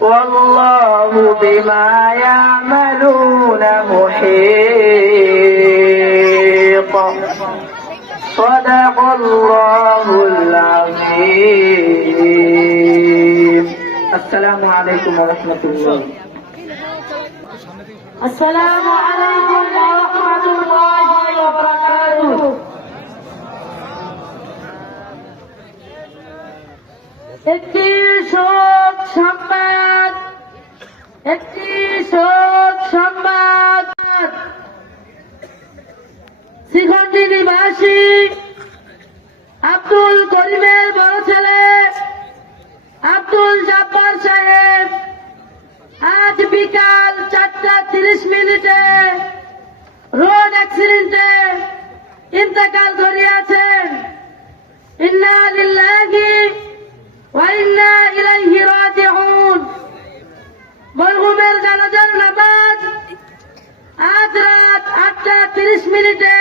والله بما يعملون محيط. صدق الله العظيم. السلام عليكم ورحمة الله. السلام عليكم ورحمة الله একটি শোক সংবাদ, একটি শোক সংবাদ। শ্রীখণ্ডী নিবাসী আব্দুল করিমের বড় ছেলে আব্দুল জাব্বার সাহেব, আজ বিকাল চারটা তিরিশ মিনিটে রোড অ্যাক্সিডেন্টে ইন্তেকাল করিয়াছেন ইন্না ইন্না ইলাইহি আজ রাত আটটা তিরিশ মিনিটে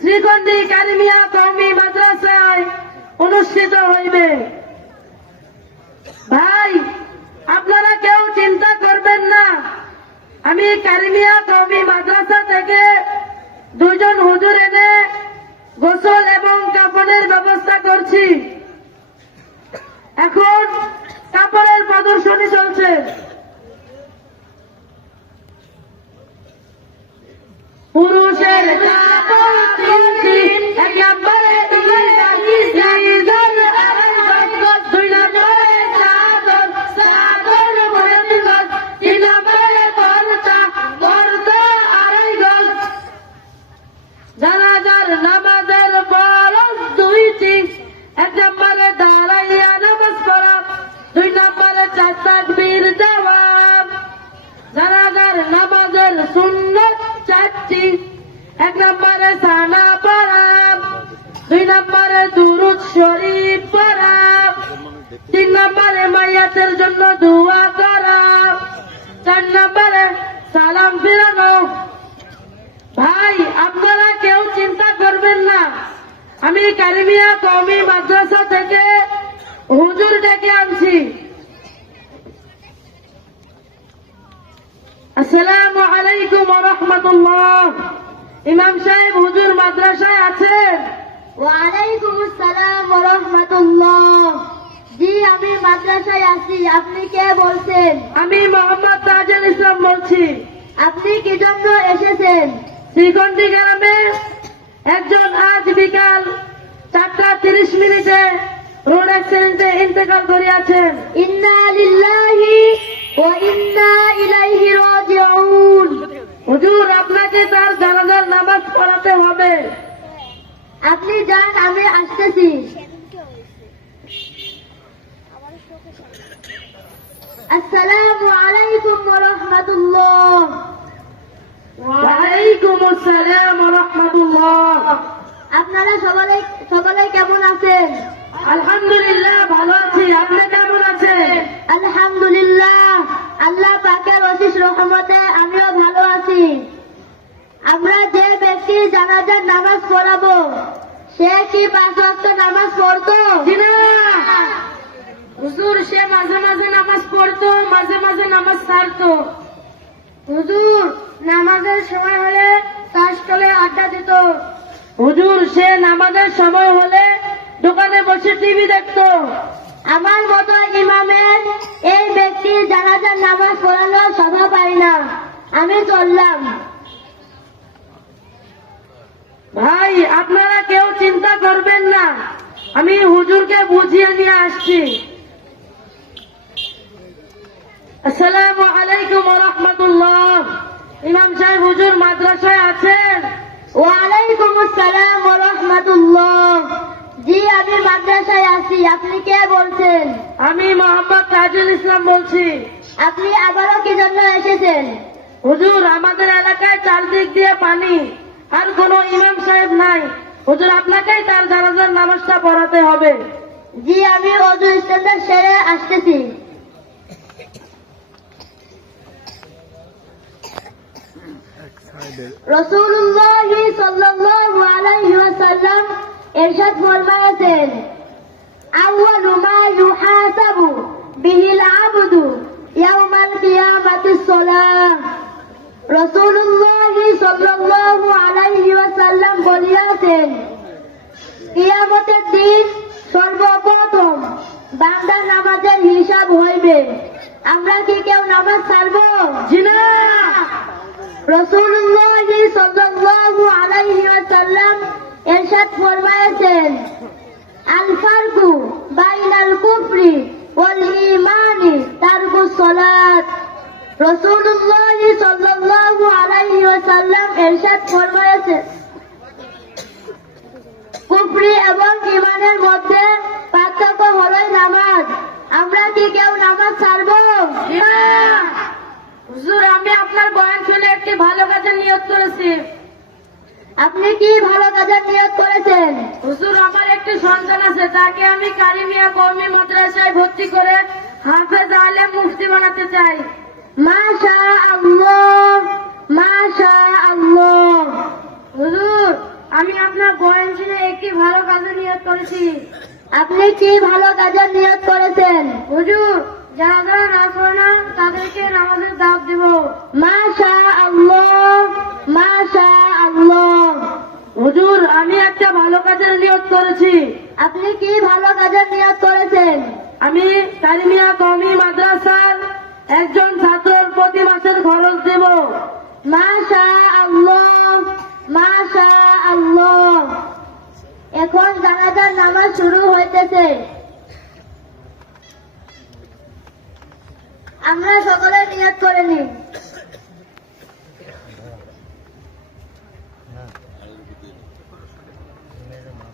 শ্রীগন্ডি কারিমিয়া অনুষ্ঠিত ভাই, আপনারা কেউ চিন্তা করবেন না। আমি কারিমিয়া কমি মাদ্রাসা থেকে দুজন হুজুর এনে গোসল এবং কাপড়ের ব্যবস্থা করছি। এখন কাপড়ের প্রদর্শনী চলছে। পুরুষের কাপড় চারটি এক নম্বরে সানা পড়া দুই নম্বরে দুরুদ শরীফ পড়া তিন নম্বরে মাইয়াতের জন্য দোয়া করা চার নম্বরে সালাম ফিরানো। ভাই, আপনারা কেউ চিন্তা করবেন না। আমি কারিমিয়া কওমি মাদ্রাসা থেকে হুজুর ডেকে আনছি। আসসালামু আলাইকুম ওয়া রাহমাতুল্লাহ। ইমাম সাহেব হুজুর মাদ্রাসায় আছেন? ওয়ালাইকুম আসসালাম ওয়া রাহমাতুল্লাহ। জি আমি মাদ্রাসায় আছি। আপনি কে বলছেন? আমি মোহাম্মদ তাজুল ইসলাম বলছি। আপনি কি জন্য এসেছেন? শ্রীকন্ডি গ্রামে একজন আজ বিকাল চারটা তিরিশ মিনিটে রোড অ্যাক্সিডেন্টে ইন্তেকাল করিয়াছেন ইন্না লিল্লাহি হুজুর আপনাকে তার জানাজার নামাজ পড়াতে হবে। আপনি যান আমি আসতেছি। আসসালামু আলাইকুম ওয়া ওয়ালাইকুম আসসালাম আপনারা সবাই সবাই কেমন আছেন? আলহামদুলিল্লাহ ভালো আছি। আপনি কেমন আছেন? আলহামদুলিল্লাহ আল্লাহ পাকের অশেষ রহমতে আমিও ভালো আছি। আমরা যে ব্যক্তির জানাজার নামাজ পড়াবো সে কি পাঁচ ওয়াক্ত নামাজ পড়তো? হুজুর সে মাঝে মাঝে নামাজ পড়তো মাঝে মাঝে নামাজ ছাড়তো। হুজুর নামাজের সময় হলে তাস আড্ডা দিত। হুজুর সে নামাজের সময় হলে দোকানে বসে টিভি দেখতো। আমার মতো ইমামের এই ব্যক্তির জানাজার নামাজ পড়ানোর সভা পাই না। আমি চললাম। ভাই আপনারা কেউ চিন্তা করবেন না। আমি হুজুরকে বুঝিয়ে নিয়ে আসছি। আসসালামু আলাইকুম রাহমাতুল্লাহ ইমাম সাহেব হুজুর মাদ্রাসায় আছেন? ওয়ালাইকুম আসসালাম রাহমাতুল্লাহ জি আমি মাদ্রাসায় আছি। আপনি কে বলছেন? আমি মোহাম্মদ তাজুল ইসলাম বলছি। আপনি আবারও কি জন্য এসেছেন? হুজুর আমাদের এলাকায় চারদিক দিয়ে পানি আর কোনো ইমাম সাহেব নাই। হুজুর আপনাকেই তার জানাজার নামাজটা পড়াতে হবে। জি আমি অজু ইস্তেন্দার সেরে আসতেছি। রসুল্লাহ সাল্লাল্লাহু আলাইহি ওয়াসাল্লাম এরশাদ ফরমায়াতেন আউয়াল মা ইউহাসাবু বিহিল আবদু ইয়াউমাল কিয়ামাতিস সালাহ রাসূলুল্লাহ সাল্লাল্লাহু আলাইহি ওয়াসাল্লাম বলিয়াছেন কিয়ামতের দিন সর্বপ্রথম বান্দা নামাজের হিসাব হইবে। আমরা কি কেউ নামাজ ছাড়বো? জি না রাসূলুল্লাহ সাল্লাল্লাহু এরশাদ ফরমায়েছেন আল ফারকু বাইনাল কুফরি ওয়াল ঈমানি তারকুস সালাত রাসূলুল্লাহ সাল্লাল্লাহু আলাইহি ওয়াসাল্লাম এরশাদ ফরমায়েছেন কুফরি এবং ঈমানের মধ্যে পার্থক্য হলোই নামাজ। আমরা কি কেউ নামাজ ছাড়বো? হুজুর, আমি আপনার বয়ান শুনে একটি ভালো কাজে নিয়োগ করেছি। আপনি কি ভালো কাজের নিয়োগ করেছেন? হুজুর আমার একটি সন্তান আছে তাকে আমি কারিমিয়া কওমি মাদ্রাসায় ভর্তি করে হাফেজ আলেম মুফতি বানাতে চাই। মাশা আল্লাহ মাশা আল্লাহ হুজুর আমি আপনার বয়ান শুনে একটি ভালো কাজে নিয়োগ করেছি। আপনি কি ভালো কাজের নিয়োগ করেছেন? হুজুর যারা যারা না করে না তাদেরকে নামাজের দাব দিব। মাশা আল্লাহ মাশা আমি একটা ভালো কাজের নিয়োগ করেছি। আপনি কি ভালো কাজের নিয়োগ করেছেন? আমি কারিমিয়া কওমি মাদ্রাসার একজন ছাত্রর প্রতি মাসের খরচ দেব। মাশা আল্লাহ মাশা আল্লাহ এখন জানাজার নামাজ শুরু হইতেছে। আমরা সকলে নিয়োগ করে নিই।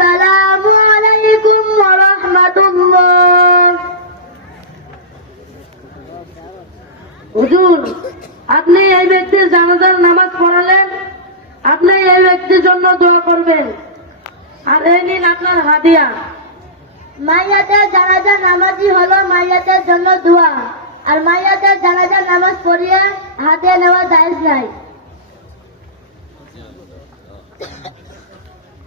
আসসালামু আলাইকুম ওয়া রাহমাতুল্লাহ। হুজুর, আপনি এই ব্যক্তির জানাজার নামাজ পড়ালেন? আপনি এই ব্যক্তির জন্য দোয়া করবেন। আর এই নিন আপনার হাদিয়া। মাইয়াতের জানাজা নামাজই হলো মাইয়াতের জন্য দোয়া। আর মাইয়াতের জানাজা নামাজ পড়িয়ে হাতে নেওয়া জায়েজ নাই।